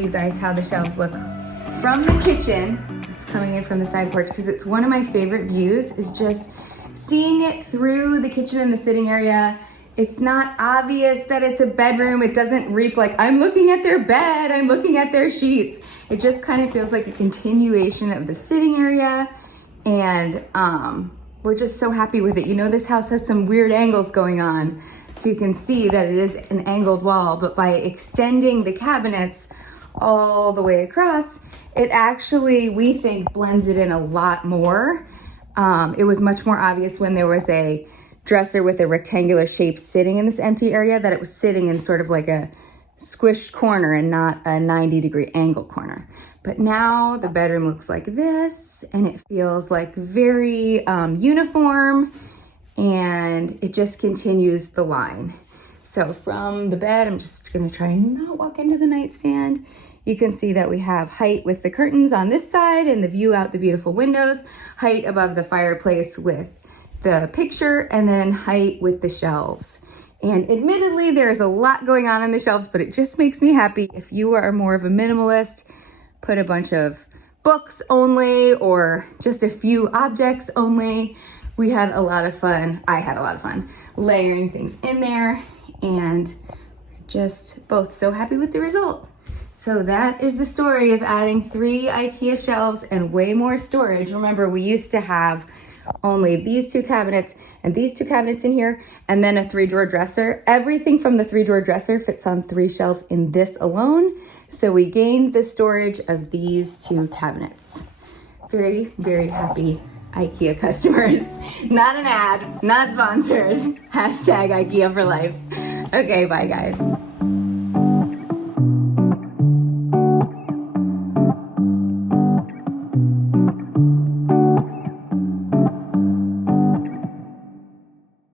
you guys how the shelves look from the kitchen. It's coming in from the side porch because it's one of my favorite views, is just seeing it through the kitchen and the sitting area. It's not obvious that it's a bedroom. It doesn't reek like I'm looking at their bed, I'm looking at their sheets. It just kind of feels like a continuation of the sitting area. And we're just so happy with it. You know, this house has some weird angles going on, so you can see that it is an angled wall, but by extending the cabinets all the way across, it actually, we think, blends it in a lot more. It was much more obvious when there was a dresser with a rectangular shape sitting in this empty area, that it was sitting in sort of like a squished corner and not a 90-degree angle corner. But now the bedroom looks like this, and it feels like very uniform, and it just continues the line. So from the bed, I'm just gonna try and not walk into the nightstand. You can see that we have height with the curtains on this side and the view out the beautiful windows, height above the fireplace with the picture, and then height with the shelves. And admittedly, there's a lot going on in the shelves, but it just makes me happy. If you are more of a minimalist, put a bunch of books only or just a few objects only. We had a lot of fun. I had a lot of fun layering things in there, and just both so happy with the result. So that is the story of adding 3 IKEA shelves and way more storage. Remember, we used to have only these 2 cabinets and these 2 cabinets in here, and then a 3-drawer dresser. Everything from the 3-drawer dresser fits on 3 shelves in this alone. So we gained the storage of these 2 cabinets. Very, very happy IKEA customers. Not an ad, not sponsored. Hashtag IKEA for life. Okay, bye guys.